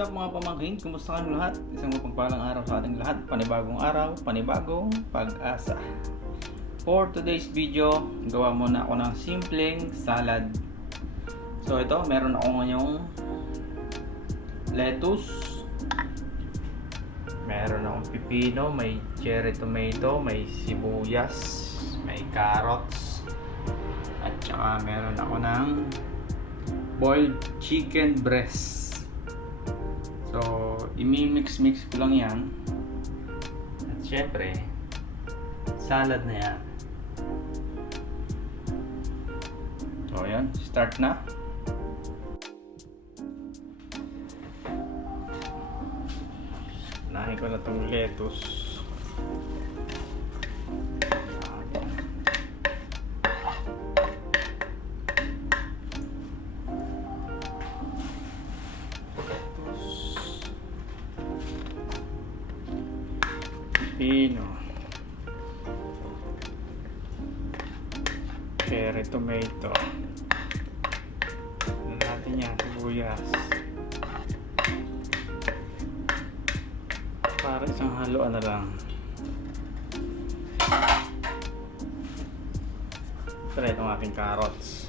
What's up mga pamangkin? Kumusta kayong lahat? Isang mapagpalang araw sa ating lahat. Panibagong araw, panibagong pag-asa. For today's video, gawa muna ako ng simpleng salad. So ito, meron ako ngayong lettuce, meron akong pipino, may cherry tomato, may sibuyas, may carrots, at saka meron ako ng boiled chicken breast. So, imi-mix ko lang yan. At syempre, salad na yan. So, yan. Start na. Unahin ko na itong lettuce. Pino, cherry tomato, natin yan, sibuyas, para isang haluan na lang. Tara itong ating carrots.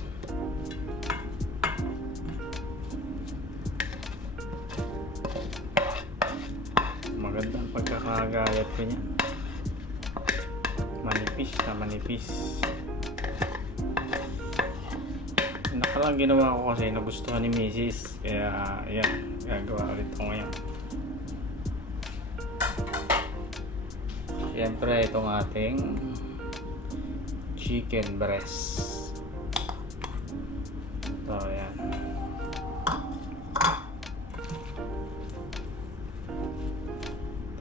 Maganda ang pagkakagayat ko niyan. Manipis na manipis. Nakalang ginawa ko kasi nagustuhan ni Mrs. Kaya ayan, gagawa ulit ko ngayon. Siyempre itong ating chicken breast. So ayan.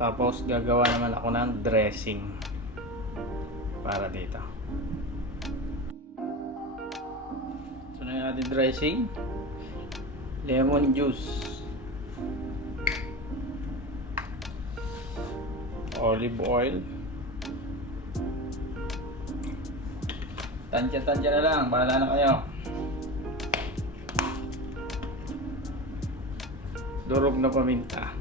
Tapos gagawa naman ako ng dressing para dito. So na yung ating dressing. Lemon juice, olive oil, tansya na lang, bahala na kayo. Durog na paminta,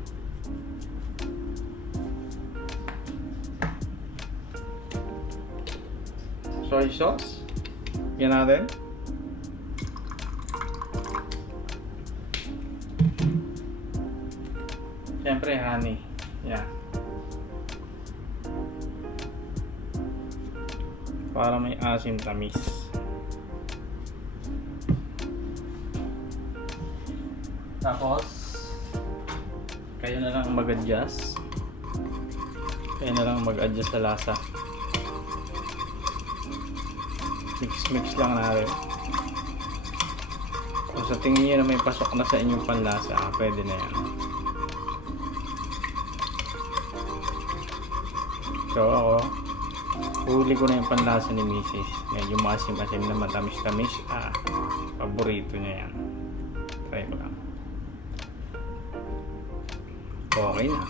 soy sauce, yan natin. Siyempre honey, yan, para may asim tamis. Tapos kayo na lang mag-adjust, sa lasa. Mix lang natin. Kung sa tingin nyo na may pasok na sa inyong panlasa, pwede na yan. So ako, huli ko na yung panlasa ni Mrs. Medyo maasim-asim na matamis-tamis. Paborito niya yan. Try ko lang. Okay na.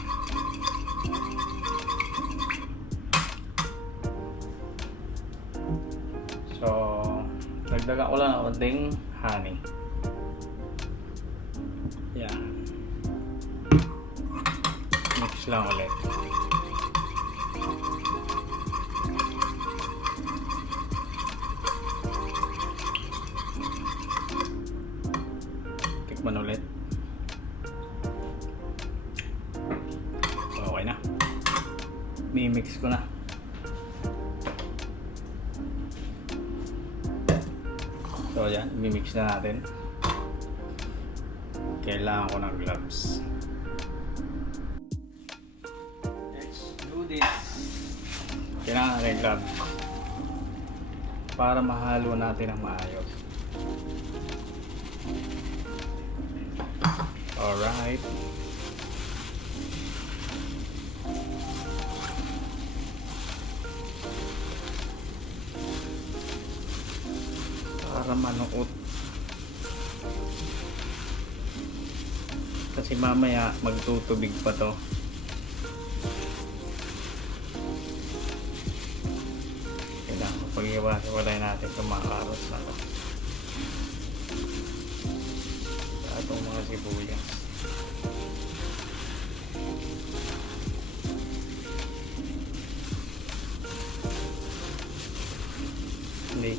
So, nagdaga ko lang ng konting honey. Yan. Mix lang ulit. Tikman ulit. Okay na. Mi-mix ko na. So yan, i-mix na natin. Kailangan ko ng gloves. Let's do this. Kailangan natin gloves para mahalo natin ang maayos. Alright. Para manuot, kasi mamaya magtutubig pa to. Kailangan pag-iwalay natin itong mga carrots na to at itong mga sibuyas.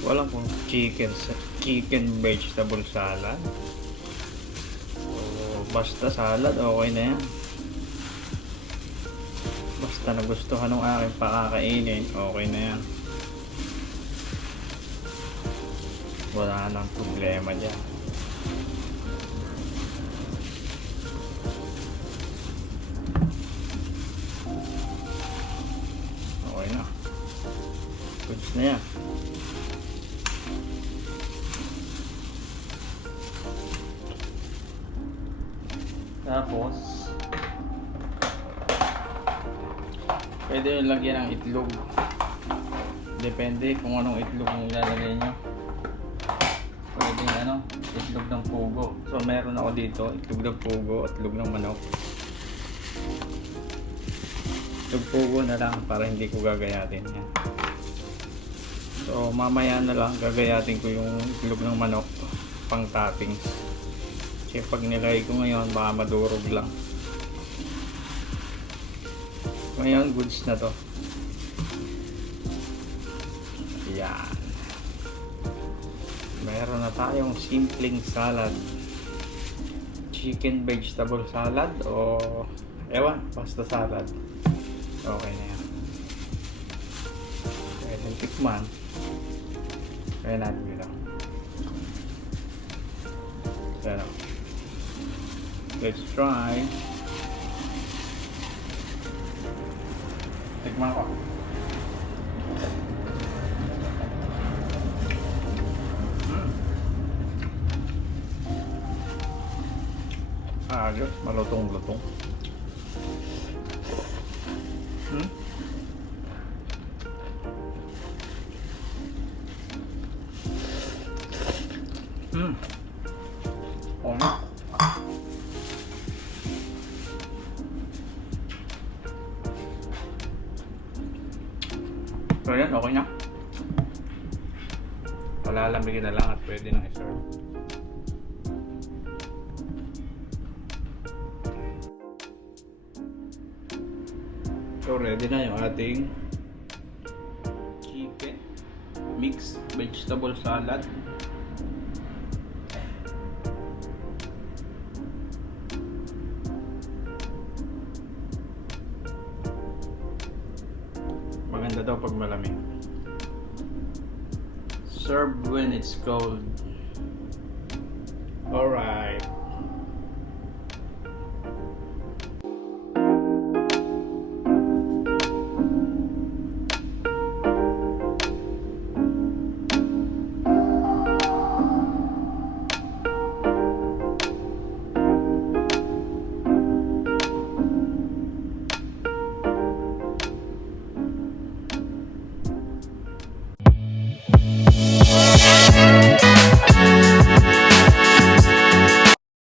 Walang pong chicken vegetable salad. O basta salad, okay na yan. Basta nagustuhan ng aking pakakainin, okay na yan. Wala nang problema dyan. Okay na. Goods na yan. Tapos pwede yung lagyan ng itlog. Depende kung anong itlog yung ilalagay nyo. Pwede itlog ng pugo. So meron ako dito, itlog ng pugo at itlog ng manok. Itlog pugo na lang para hindi ko gagayatin yan. So mamaya na lang gagayatin ko yung itlog ng manok pang toppings. Kasi pag nilagay ko ngayon baka madurog lang. Ngayon goods na to. Yan. Meron na tayong simpleng salad. Chicken vegetable salad o ewan, pasta salad. Okay na yan. Pwede tikman. Kaya natin dito. Pero let's try. Tikman ko. Ayos, malutong-lutong. Oh, no. So yan, okay na. Palalamigin na lang at pwede nang i-serve. So ready na yung ating chicken mixed vegetable salad. Maganda daw pag malamig. Serve when it's cold.